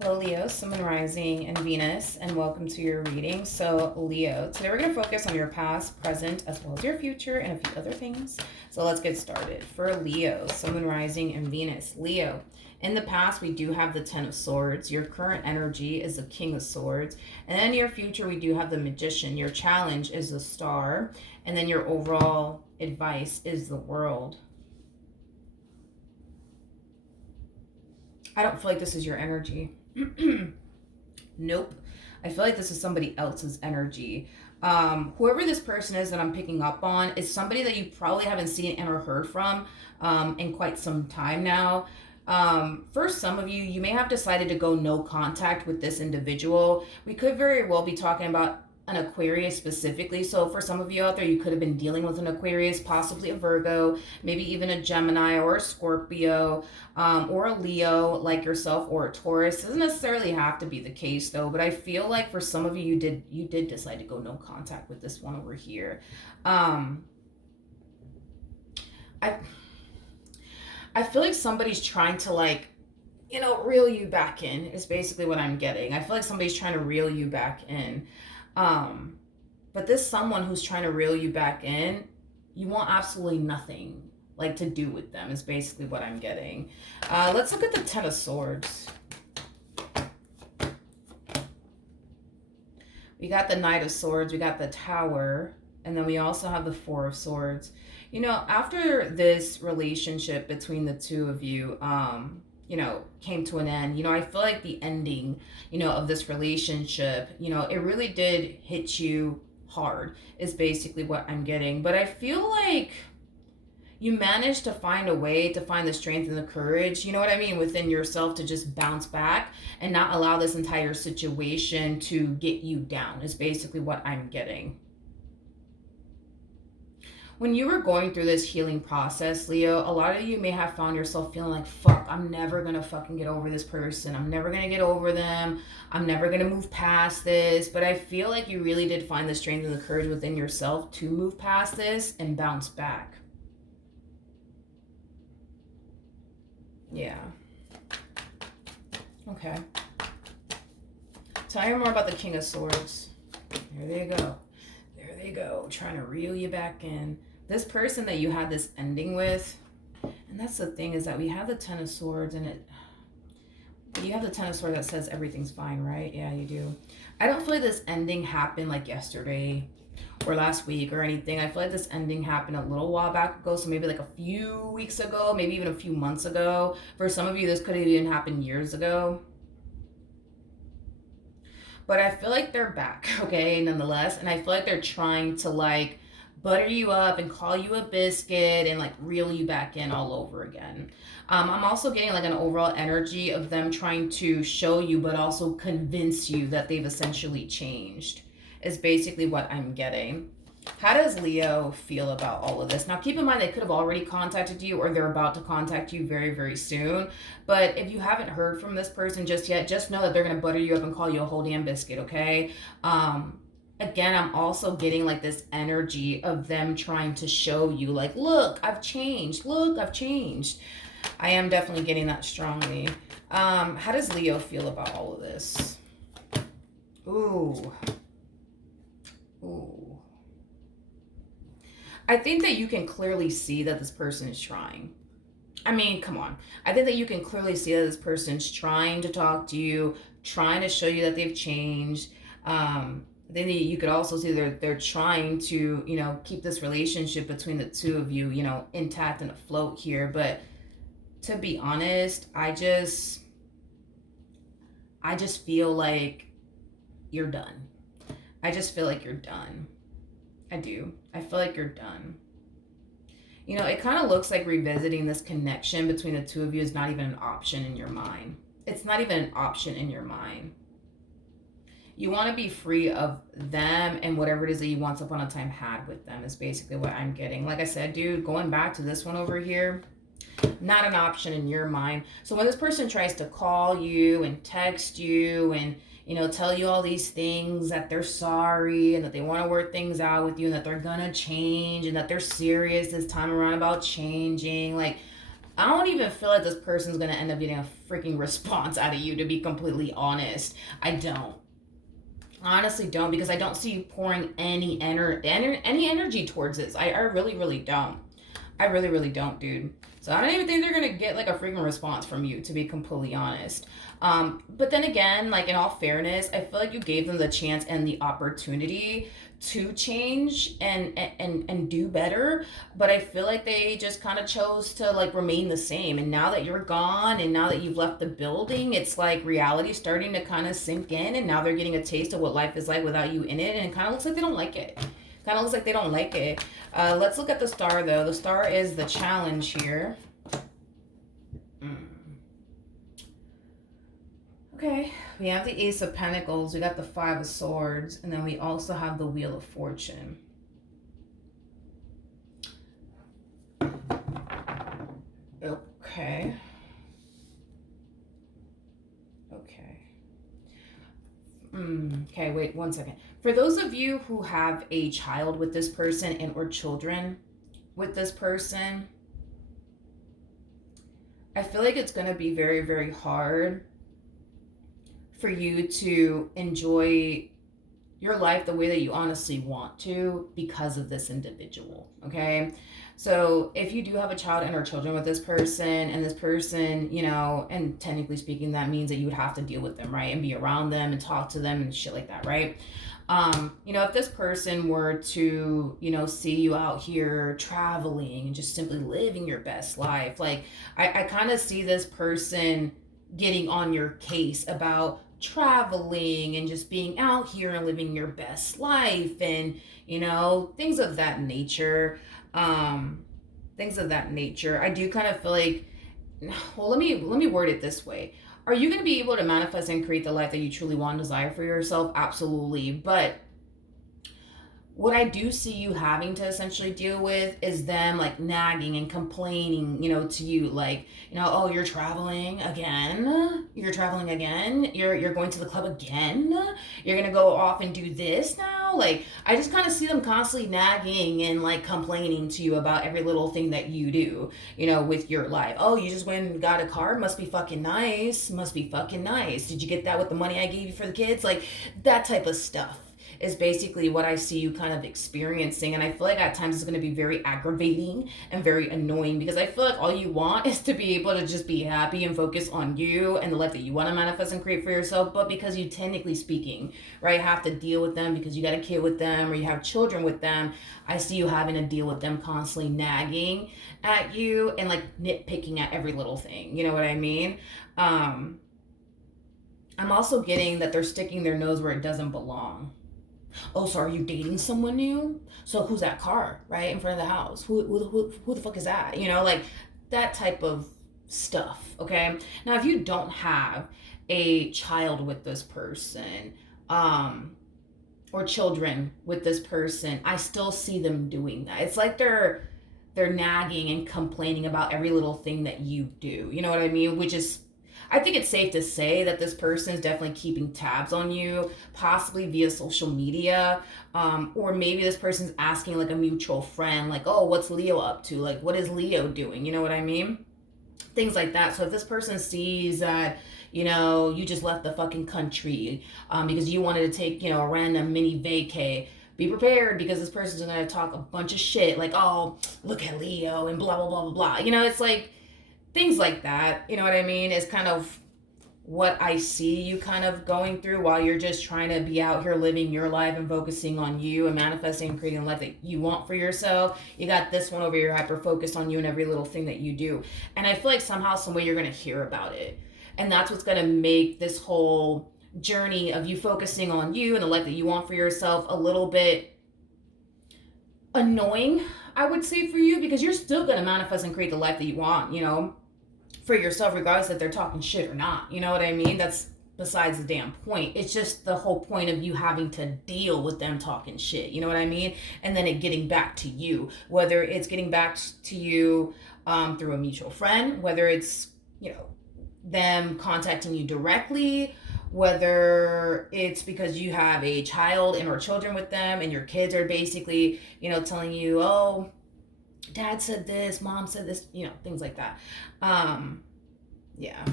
Hello, Leo, Sun, Moon, Rising, and Venus, and welcome to your reading. So, Leo, today we're going to focus on your past, present, as well as your future, and a few other things. So, let's get started. For Leo, Sun, Moon, Rising, and Venus. Leo, in the past, we do have the Ten of Swords. Your current energy is the King of Swords. And then your future, we do have the Magician. Your challenge is the Star. And then your overall advice is the World. I don't feel like this is your energy. Nope. I feel like this is somebody else's energy. Whoever this person is that I'm picking up on is somebody that you probably haven't seen and or heard from in quite some time now. For some of you, you may have decided to go no contact with this individual. We could very well be talking about an Aquarius specifically. So for some of you out there, you could have been dealing with an Aquarius, possibly a Virgo, maybe even a Gemini or a Scorpio, or a Leo like yourself, or a Taurus. Doesn't necessarily have to be the case though, but I feel like for some of you, you did decide to go no contact with this one over here. I I feel like somebody's trying to reel you back in is basically what I'm getting. I feel like somebody's trying to reel you back in. But this someone who's trying to reel you back in, you want absolutely nothing like to do with them is basically what I'm getting. Let's look at the Ten of Swords. We got the Knight of Swords, we got the Tower, and then we also have the Four of Swords. You know, after this relationship between the two of you, came to an end, I feel like the ending, of this relationship, it really did hit you hard, is basically what I'm getting. But I feel like you managed to find a way to find the strength and the courage, you know what I mean, within yourself to just bounce back and not allow this entire situation to get you down, is basically what I'm getting. When you were going through this healing process, Leo, a lot of you may have found yourself feeling like, fuck, I'm never gonna fucking get over this person. I'm never gonna get over them. I'm never gonna move past this. But I feel like you really did find the strength and the courage within yourself to move past this and bounce back. Yeah. Okay. Tell you more about the King of Swords. There they go. There they go. Trying to reel you back in. This person that you had this ending with, and that's the thing, is that we have the Ten of Swords, and you have the Ten of Swords that says everything's fine, right? Yeah, you do. I don't feel like this ending happened like yesterday or last week or anything. I feel like this ending happened a little while back ago, so maybe like a few weeks ago, maybe even a few months ago. For some of you, this could have even happened years ago. But I feel like they're back, okay, nonetheless. And I feel like they're trying to butter you up and call you a biscuit and reel you back in all over again. I'm also getting an overall energy of them trying to show you, but also convince you that they've essentially changed, is basically what I'm getting. How does Leo feel about all of this? Now, keep in mind, they could have already contacted you, or they're about to contact you very, very soon. But if you haven't heard from this person just yet, just know that they're going to butter you up and call you a whole damn biscuit, okay? Again, I'm also getting this energy of them trying to show you, look, I've changed. Look, I've changed. I am definitely getting that strongly. How does Leo feel about all of this? Ooh. Ooh. I think that you can clearly see that this person is trying. I mean, come on. I think that you can clearly see that this person's trying to talk to you, trying to show you that they've changed. Then you could also see they're trying to, keep this relationship between the two of you, intact and afloat here. But to be honest, I just feel like you're done. I just feel like you're done. I do. I feel like you're done. It kind of looks like revisiting this connection between the two of you is not even an option in your mind. It's not even an option in your mind. You want to be free of them and whatever it is that you once upon a time had with them, is basically what I'm getting. Like I said, dude, going back to this one over here, not an option in your mind. So when this person tries to call you and text you and tell you all these things, that they're sorry and that they want to work things out with you and that they're gonna change and that they're serious this time around about changing, I don't even feel like this person's gonna end up getting a freaking response out of you, to be completely honest. I don't. Honestly don't, because I don't see you pouring any energy towards this. I really, really don't. I really, really don't, dude. So I don't even think they're gonna get like a freaking response from you, to be completely honest. But then again, like in all fairness, I feel like you gave them the chance and the opportunity to change and do better. But I feel like they just kind of chose to like remain the same. And now that you're gone and now that you've left the building, it's like reality starting to kind of sink in, and now they're getting a taste of what life is like without you in it, and it kind of looks like they don't like it. Kind of looks like they don't like it. Let's look at the star, though. The star is the challenge here. Okay, we have the Ace of Pentacles, we got the Five of Swords, and then we also have the Wheel of Fortune. Okay. Okay, wait 1 second. For those of you who have a child with this person and or children with this person, I feel like it's going to be very, very hard for you to enjoy your life the way that you honestly want to because of this individual, okay? So if you do have a child and or children with this person, and this person, you know, and technically speaking, that means that you would have to deal with them, right? And be around them and talk to them and shit like that, right? You know, if this person were to, you know, see you out here traveling and just simply living your best life, like I kind of see this person getting on your case about traveling and just being out here and living your best life, and you know, things of that nature. Things of that nature. I do kind of feel like, well, let me word it this way. Are you going to be able to manifest and create the life that you truly want and desire for yourself? Absolutely. But what I do see you having to essentially deal with is them like nagging and complaining, you know, to you, like, you know, oh, you're traveling again. You're traveling again. You're going to the club again. You're gonna go off and do this now. Like, I just kind of see them constantly nagging and like complaining to you about every little thing that you do, you know, with your life. Oh, you just went and got a car. Must be fucking nice. Must be fucking nice. Did you get that with the money I gave you for the kids? Like that type of stuff is basically what I see you kind of experiencing. And I feel like at times it's going to be very aggravating and very annoying, because I feel like all you want is to be able to just be happy and focus on you and the life that you want to manifest and create for yourself. But because you, technically speaking, right, have to deal with them because you got a kid with them or you have children with them, I see you having to deal with them constantly nagging at you and like nitpicking at every little thing. You know what I mean? I'm also getting that they're sticking their nose where it doesn't belong. Oh, so are you dating someone new? So who's that car right in front of the house? Who the fuck is that? You know, like that type of stuff. Okay. Now, if you don't have a child with this person, or children with this person, I still see them doing that. It's like they're nagging and complaining about every little thing that you do. You know what I mean? Which is, I think it's safe to say that this person is definitely keeping tabs on you, possibly via social media. Or maybe this person's asking like a mutual friend, like, oh, what's Leo up to? Like, what is Leo doing? You know what I mean? Things like that. So if this person sees that, you know, you just left the fucking country because you wanted to take, you know, a random mini vacay, be prepared, because this person's going to talk a bunch of shit like, oh, look at Leo and blah, blah, blah, blah, blah. You know, it's like, things like that, you know what I mean, is kind of what I see you kind of going through while you're just trying to be out here living your life and focusing on you and manifesting and creating a life that you want for yourself. You got this one over here hyper focused on you and every little thing that you do. And I feel like somehow, some way you're going to hear about it. And that's what's going to make this whole journey of you focusing on you and the life that you want for yourself a little bit annoying, I would say, for you, because you're still going to manifest and create the life that you want, you know, for yourself, regardless if they're talking shit or not. You know what I mean? That's besides the damn point. It's just the whole point of you having to deal with them talking shit. You know what I mean? And then it getting back to you, whether it's getting back to you through a mutual friend, whether it's, you know, them contacting you directly, whether it's because you have a child and or children with them and your kids are basically, you know, telling you, oh, dad said this, mom said this, you know, things like that. Yeah.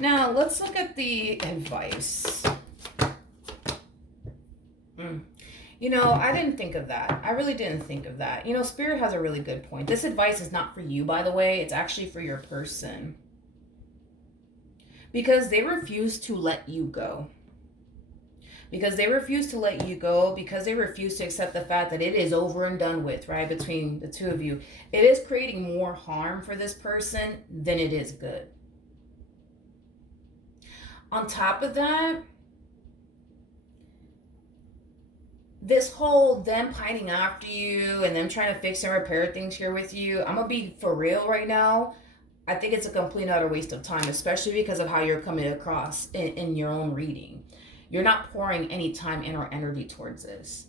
Now, let's look at the advice. I didn't think of that. I really didn't think of that. Spirit has a really good point. This advice is not for you, by the way. It's actually for your person. Because they refuse to let you go. Because they refuse to let you go, because they refuse to accept the fact that it is over and done with, right, between the two of you. It is creating more harm for this person than it is good. On top of that, this whole them pining after you and them trying to fix and repair things here with you, I'm going to be for real right now. I think it's a complete and utter waste of time, especially because of how you're coming across in your own reading. You're not pouring any time and or energy towards this.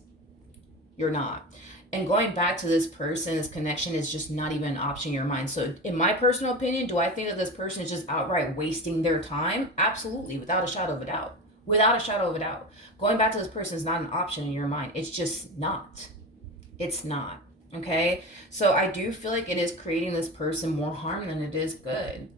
You're not. And going back to this person, this connection is just not even an option in your mind. So in my personal opinion, do I think that this person is just outright wasting their time? Absolutely, without a shadow of a doubt. Without a shadow of a doubt. Going back to this person is not an option in your mind. It's just not. It's not. Okay? So I do feel like it is creating this person more harm than it is good.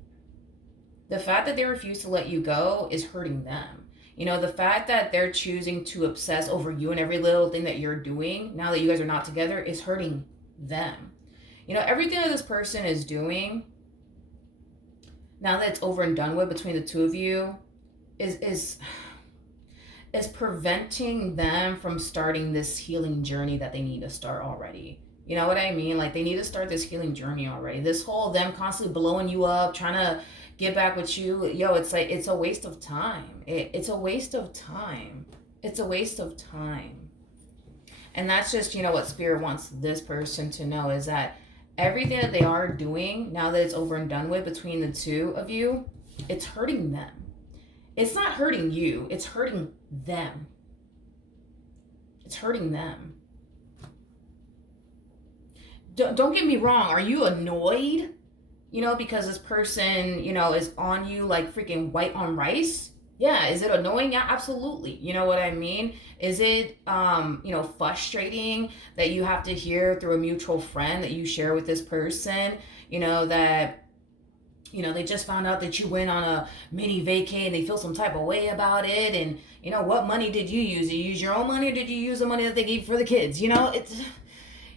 The fact that they refuse to let you go is hurting them. The fact that they're choosing to obsess over you and every little thing that you're doing now that you guys are not together is hurting them. Everything that this person is doing now that it's over and done with between the two of you is preventing them from starting this healing journey that they need to start already. You know what I mean? Like, they need to start this healing journey already. This whole them constantly blowing you up, trying to get back with you, it's like, it's a waste of time. It's a waste of time. It's a waste of time. And that's just, what Spirit wants this person to know, is that everything that they are doing, now that it's over and done with between the two of you, it's hurting them. It's not hurting you. It's hurting them. It's hurting them. Don't get me wrong. Are you annoyed? Because this person, is on you like freaking white on rice? Yeah. Is it annoying? Yeah, absolutely. You know what I mean? Is it, frustrating that you have to hear through a mutual friend that you share with this person, that, they just found out that you went on a mini vacay and they feel some type of way about it. And, what money did you use? Did you use your own money, or did you use the money that they gave for the kids? It's...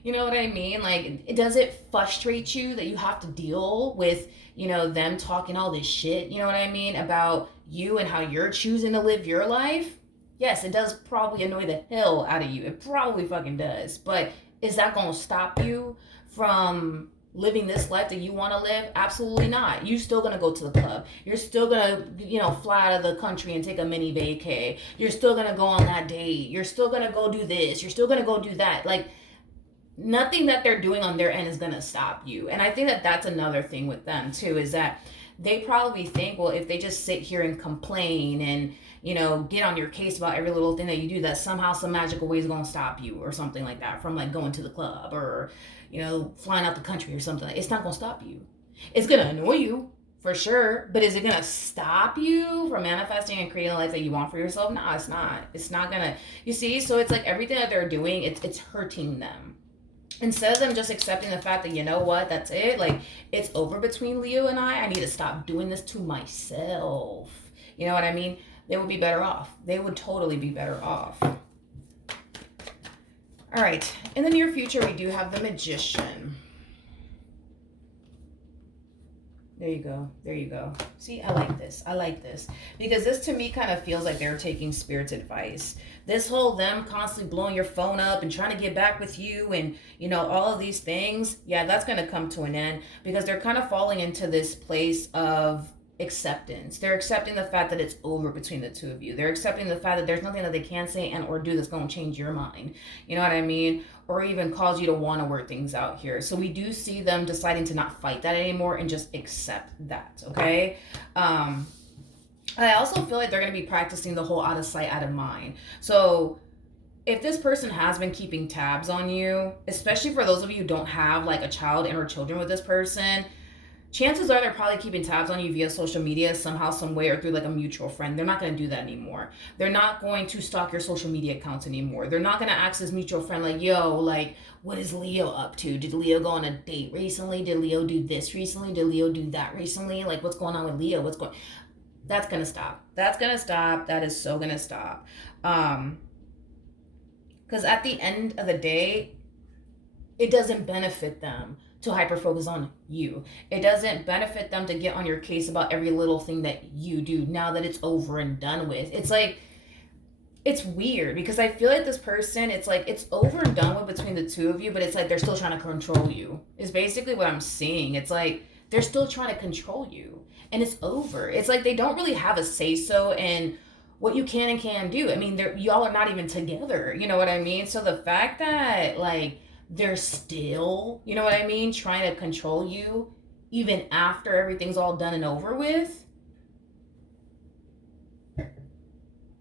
You know what I mean? Like, does it frustrate you that you have to deal with, them talking all this shit, you know what I mean, about you and how you're choosing to live your life? Yes, it does probably annoy the hell out of you. It probably fucking does. But is that going to stop you from living this life that you want to live? Absolutely not. You're still going to go to the club. You're still going to, fly out of the country and take a mini vacay. You're still going to go on that date. You're still going to go do this. You're still going to go do that. Like, nothing that they're doing on their end is going to stop you. And I think that that's another thing with them too, is that they probably think, well, if they just sit here and complain and, get on your case about every little thing that you do, that somehow some magical way is going to stop you or something like that from like going to the club or, flying out the country or something. It's not going to stop you. It's going to annoy you for sure, but is it going to stop you from manifesting and creating a life that you want for yourself? No, it's not. It's not going to, you see? So it's like everything that they're doing, it's hurting them. Instead of them just accepting the fact that, that's it, like, it's over between Leo and I need to stop doing this to myself. You know what I mean? They would be better off. They would totally be better off. All right. In the near future, we do have the Magician. There you go. There you go. See, I like this. I like this. Because this to me kind of feels like they're taking Spirit's advice. This whole them constantly blowing your phone up and trying to get back with you and, all of these things. Yeah, that's going to come to an end because they're kind of falling into this place of acceptance. They're accepting the fact that it's over between the two of you. They're accepting the fact that there's nothing that they can say and or do that's going to change your mind. You know what I mean? Or even cause you to want to work things out here. So we do see them deciding to not fight that anymore and just accept that, okay? I also feel like they're going to be practicing the whole out of sight, out of mind. So if this person has been keeping tabs on you, especially for those of you who don't have like a child and or children with this person, chances are they're probably keeping tabs on you via social media somehow, some way, or through like a mutual friend. They're not going to do that anymore. They're not going to stalk your social media accounts anymore. They're not going to ask this mutual friend like, yo, like, what is Leo up to? Did Leo go on a date recently? Did Leo do this recently? Did Leo do that recently? Like, what's going on with Leo? What's going... That's gonna stop. That's gonna stop. That is so gonna stop. Um, because at the end of the day, it doesn't benefit them to hyper focus on you. It doesn't benefit them to get on your case about every little thing that you do now that it's over and done with. It's like, it's weird because I feel like this person, it's like it's over and done with between the two of you, but it's like they're still trying to control you. Is basically what I'm seeing. It's like they're still trying to control you, and it's over. It's like they don't really have a say so in what you can and can't do. I mean, y'all are not even together. You know what I mean? So the fact that like they're still, you know what I mean, trying to control you even after everything's all done and over with,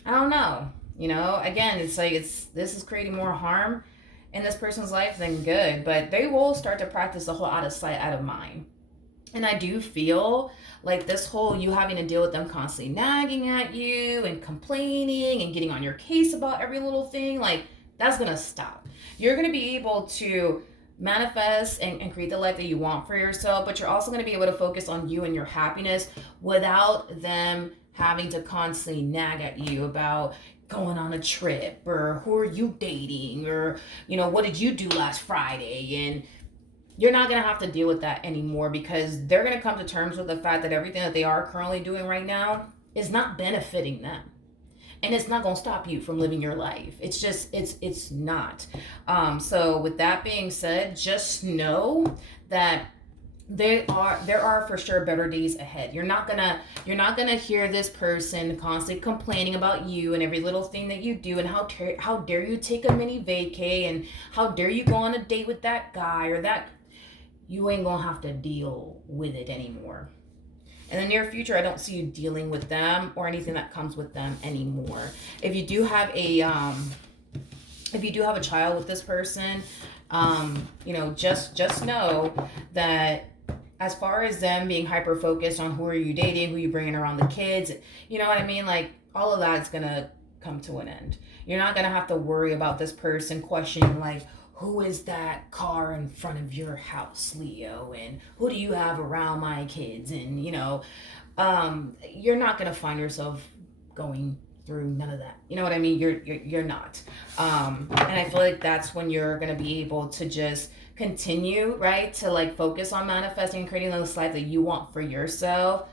I don't know. You know, again, it's like it's this is creating more harm in this person's life than good, but they will start to practice the whole out of sight, out of mind. And I do feel like this whole you having to deal with them constantly nagging at you and complaining and getting on your case about every little thing, like that's gonna stop. You're gonna be able to manifest and create the life that you want for yourself, but you're also gonna be able to focus on you and your happiness without them having to constantly nag at you about going on a trip or who are you dating or what did you do last Friday, and you're not going to have to deal with that anymore because they're going to come to terms with the fact that everything that they are currently doing right now is not benefiting them, and it's not going to stop you from living your life. It's just it's not. So with that being said, just know that there are for sure better days ahead. You're not gonna hear this person constantly complaining about you and every little thing that you do, and how dare you take a mini vacay, and how dare you go on a date with that guy or that. You ain't gonna have to deal with it anymore. In the near future, I don't see you dealing with them or anything that comes with them anymore. If you do have a child with this person, just know that as far as them being hyper focused on who are you dating, who you bringing around the kids, you know what I mean? Like all of that is gonna come to an end. You're not gonna have to worry about this person questioning like, who is that car in front of your house, Leo, and who do you have around my kids, and you're not gonna find yourself going through none of that. You know what I mean? You're not. And I feel like that's when you're gonna be able to just continue, right, to like focus on manifesting and creating those life that you want for yourself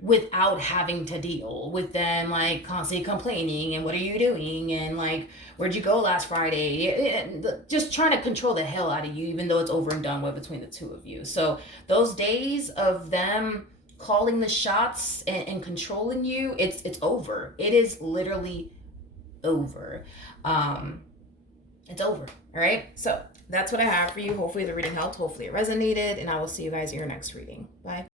without having to deal with them like constantly complaining and what are you doing and like where'd you go last Friday, just trying to control the hell out of you even though it's over and done with between the two of you. So those days of them calling the shots and controlling you, it's over. It is literally over. It's over. All right, so that's what I have for you. Hopefully the reading helped, hopefully it resonated, and I will see you guys in your next reading. Bye.